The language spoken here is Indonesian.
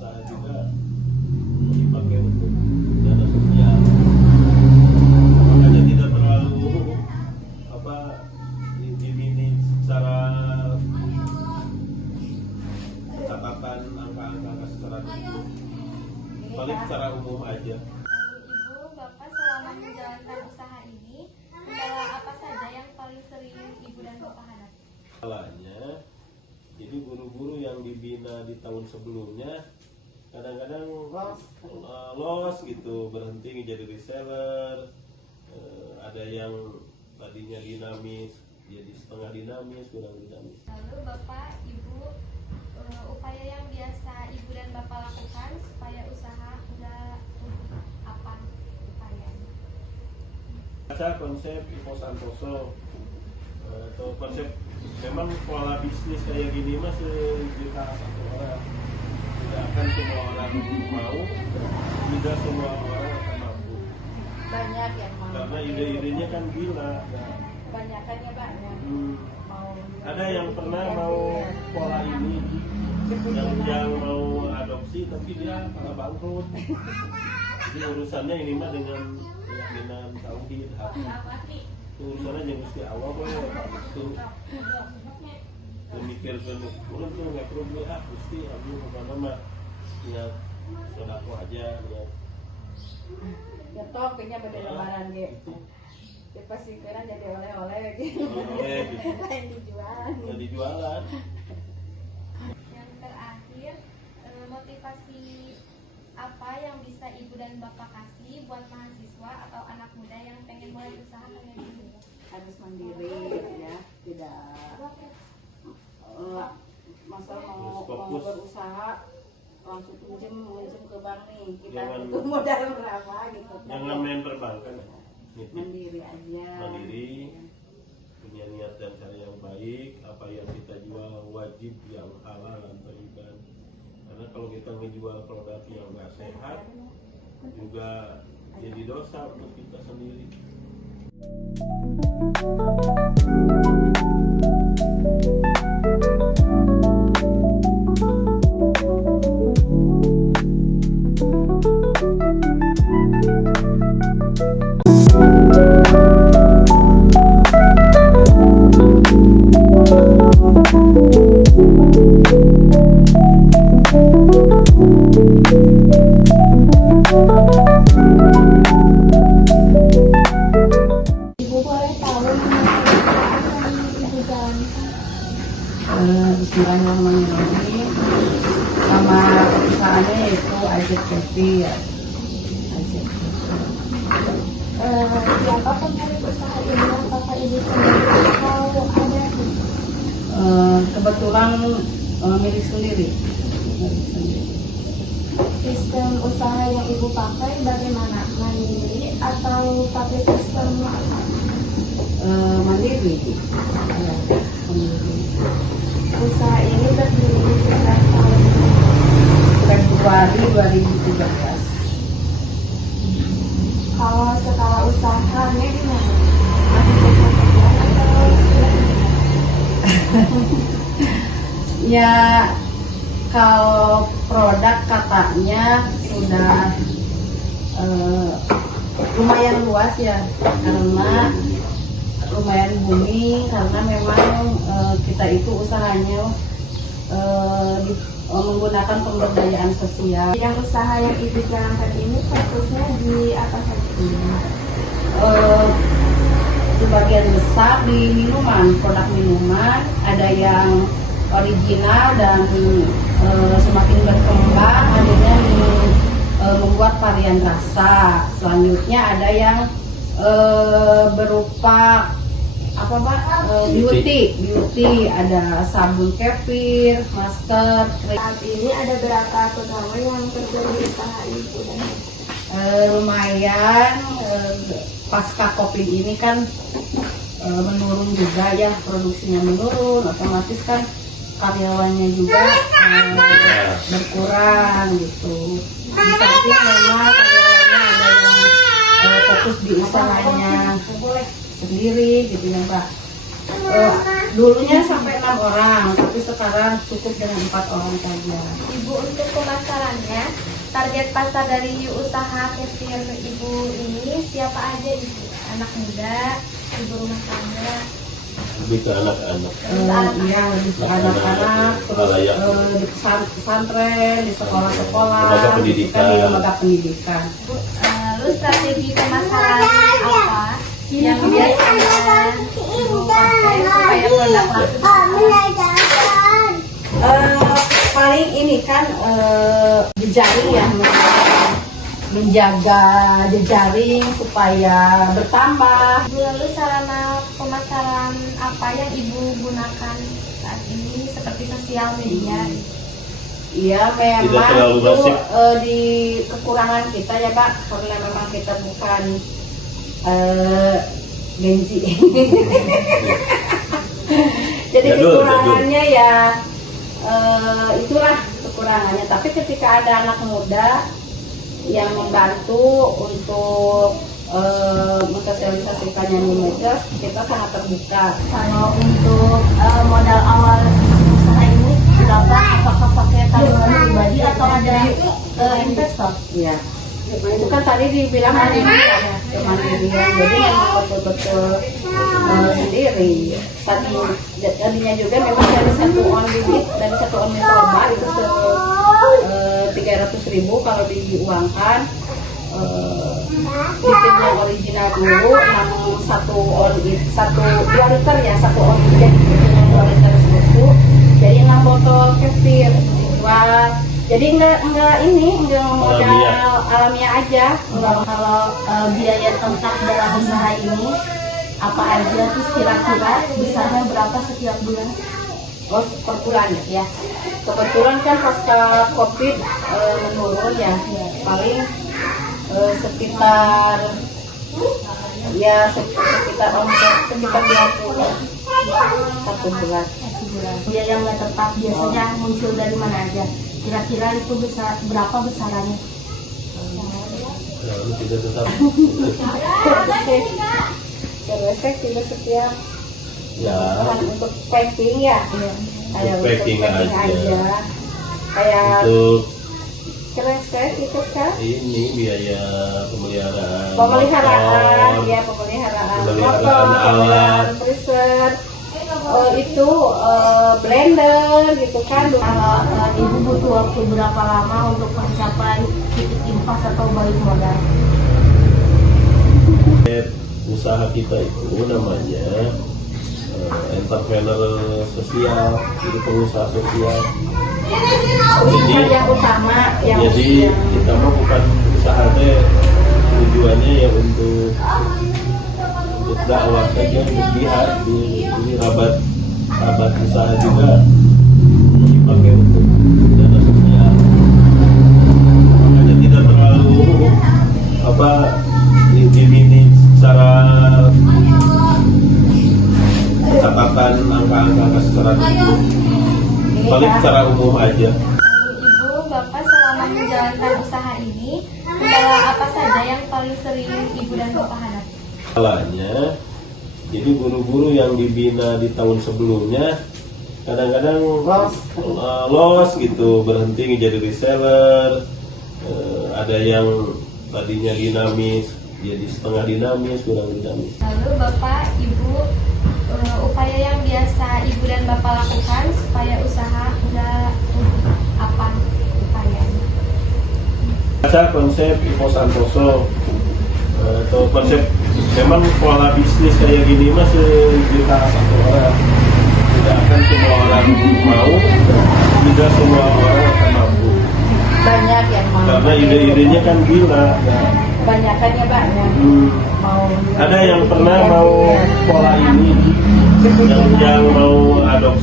usaha juga dipakai untuk dana sosial. Makanya tidak terlalu ini secara catatan angka-angka secara detail, paling secara umum aja. Ibu, Bapak selama menjalankan usaha ini, kendala apa saja yang paling sering Ibu dan Bapak hadapi? Kendalanya, jadi guru-guru yang dibina di tahun sebelumnya kadang-kadang loss gitu, berhenti jadi reseller. Ada yang tadinya dinamis jadi setengah dinamis, kurang dinamis. Lalu Bapak, Ibu, upaya yang biasa Ibu dan Bapak lakukan supaya usaha enggak rugi, apa upayanya? Baca konsep Ipo Santoso atau konsep memang pola bisnis kayak gini mas kita satu orang, tidak akan semua orang mau, tidak semua orang akan mampu. Banyak yang mau. Karena ide-idenya kan gila. Kebanyakannya banyak. Mau. Ada yang pernah mau pola ini, yang mau adopsi tapi dia malah bangkrut. Jadi urusannya ini mah dengan keyakinan tauhid hati. Urusannya yang mesti Allah boleh itu. Memikir urun tuh nggak perlu beli mesti ambil kemana mah niat sodako aja niat. Nyetok kayaknya pada lebaran gitu. Ya pasti kira jadi oleh-oleh gitu. Oleh gitu. Lain dijualan. Jadi jualan. Yang terakhir, motivasi apa yang bisa Ibu dan Bapak kasih buat mahasiswa atau anak muda yang pengen mulai usaha kayak gini? Harus mandiri ya, tidak masalah mau berusaha langsung pinjem ke bank nih, kita butuh modal berapa gitu. Jangan main perbankan. Mandiri aja. Mandiri, punya niat dan cara yang baik. Apa yang kita jual wajib yang halal dan thayyiban. Karena kalau kita ngejual produk yang nggak sehat juga jadi dosa untuk kita sendiri. Ibu boleh tahu yang Ibu jalankan? Bismillahirrahmanirrahim. Nama perusahaannya yaitu Ajit Coffee ya. Ajit Siapa pemilik usaha ini? Apakah Ibu sendiri atau ada? Kebetulan milik sendiri. Sistem usaha yang Ibu pakai bagaimana? Mandiri atau pakai sistem Mandiri. Ya, mandiri. usaha ini berdiri sejak tahun Februari 2013. kalau skala usahanya gimana? Masih kecil-kecilan atau sudah Ya, kalau produk katanya sudah lumayan luas ya, karena lumayan booming karena memang kita itu usahanya menggunakan pemberdayaan sosial. yang usaha yang Ibu jalankan ini fokusnya di apa saja? Sebagian besar di minuman, produk minuman, ada yang original dan semakin berkembang akhirnya membuat varian rasa. Selanjutnya ada yang berupa apa Pak? Beauty, ada sabun kefir, masker. Saat ini ada berapa pegawai yang kerja di usaha Ibu dan Lumayan pasca COVID ini kan menurun juga ya, produksinya menurun, otomatis kan karyawannya juga berkurang gitu. Tapi memang karyawannya ada yang fokus di usahanya sendiri gitu ya Pak. Dulunya sampai 6 orang, tapi sekarang cukup dengan 4 orang saja. Ibu, untuk pemasarannya, target pasar dari usaha kefir Ibu ini siapa aja Ibu? Anak muda, ibu rumah tangga? Lebih ke anak-anak. Iya, lebih ke anak-anak, terus di pesantren, di sekolah-sekolah, lembaga pendidikan. di lembaga pendidikan. Bu, lalu strategi pemasaran apa yang biasanya Ibu pakai supaya produk laku? Paling ini kan jejaring ya, menjaga jejaring supaya bertambah. Ibu, lalu sarana pemasaran apa yang Ibu gunakan saat ini seperti sosial media? Iya, Tidak memang terlalu itu masif. di kekurangan kita ya Pak, karena memang kita bukan Genzi. Jadi Jadul, kekurangannya ya itulah kekurangannya. Tapi ketika ada anak muda yang membantu untuk mensosialisasikannya di medsos, kita sangat terbuka. Kalau untuk modal awal usaha ini berapa? Apakah pakai tabungan pribadi atau ada investor? Iya. Itu kan tadi dibilang mandirian, kemandirian. Jadi memang betul-betul sendiri. Tadinya juga memang dari satu on bibit, dari satu on mencoba itu 300.000 kalau diuangkan. Bibit yang original dulu, namun satu 2 liter ya, satu on bibit dengan 2 liter susu. Jadi 6 botol kefir dijual. Jadi enggak modal alamiah aja. Kalau biaya tetap dalam usaha ini apa aja, terus kira-kira besarnya berapa setiap bulan? Oh, per bulan ya. Kebetulan kan pasca COVID menurun ya, paling sekitar omset sekitar 20 satu bulan. Biaya yang nggak tetap biasanya muncul dari mana aja? Kira-kira itu berapa besarannya? Lalu tidak tetap. Resek tidak setiap Ya, untuk packing ya. Kayak untuk packing aja. Kayak untuk kresek itu kan. ini biaya pemeliharaan. Pemeliharaan, motor, ya pemeliharaan pemeliharaan alat. freezer, itu blender gitu kan. Kalau ibu butuh waktu berapa lama untuk mencapai titik impas atau balik modal? Usaha kita itu namanya entrepreneur sosial, jadi pengusaha sosial. Usaha yang utama yang Jadi kita mah bukan usaha teh, tujuannya ya untuk dakwah saja, untuk jihad di rabat usaha juga dipakai untuk dana sosial. Makanya tidak terlalu dimini secara catatan angka-angka secara detail, paling secara umum aja. Ibu, Bapak selama menjalankan usaha ini, kendala apa saja yang paling sering Ibu dan Bapak hadapi? Salahnya, jadi guru-guru yang dibina di tahun sebelumnya kadang-kadang loss gitu, berhenti jadi reseller. Ada yang tadinya dinamis jadi setengah dinamis, kurang dinamis. Lalu Bapak, Ibu, upaya yang biasa Ibu dan Bapak lakukan supaya usaha udah apa upayanya? Baca konsep Ivo Santoso atau konsep memang pola bisnis kayak gini mah sejuta satu orang, tidak akan semua orang mau, tidak semua orang akan mampu, banyak yang mau. karena ide-idenya kan gila. Banyakannya banyak. Mau Ada yang pernah mau pola ini, yang mau adopsi